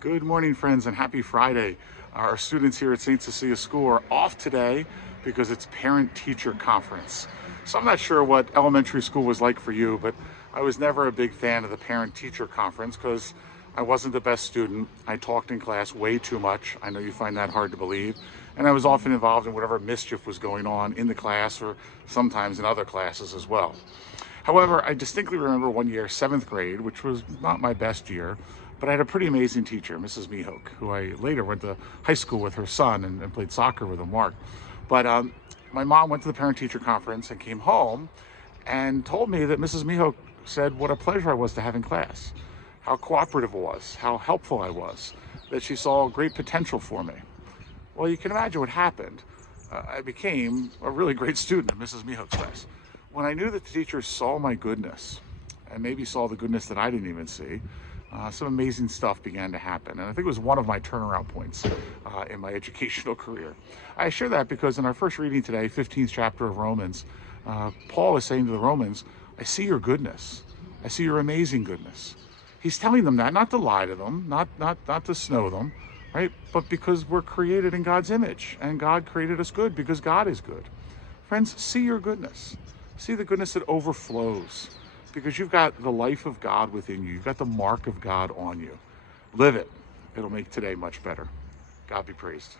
Good morning, friends, and happy Friday. Our students here at St. Cecilia School are off today because it's Parent-Teacher Conference. So I'm not sure what elementary school was like for you, but I was never a big fan of the Parent-Teacher Conference because I wasn't the best student. I talked in class way too much. I know you find that hard to believe. And I was often involved in whatever mischief was going on in the class or sometimes in other classes as well. However, I distinctly remember one year, seventh grade, which was not my best year, but I had a pretty amazing teacher, Mrs. Mihok, who I later went to high school with her son and played soccer with him, Mark. But my mom went to the parent-teacher conference and came home and told me that Mrs. Mihok said what a pleasure I was to have in class, how cooperative I was, how helpful I was, that she saw great potential for me. Well, you can imagine what happened. I became a really great student in Mrs. Mihok's class. When I knew that the teacher saw my goodness, and maybe saw the goodness that I didn't even see, some amazing stuff began to happen. And I think it was one of my turnaround points in my educational career. I share that because in our first reading today, 15th chapter of Romans, Paul is saying to the Romans, I see your goodness. I see your amazing goodness. He's telling them that, not to lie to them, not to snow them, right? But because we're created in God's image, and God created us good because God is good. Friends, see your goodness. See the goodness that overflows because you've got the life of God within you. You've got the mark of God on you. Live it. It'll make today much better. God be praised.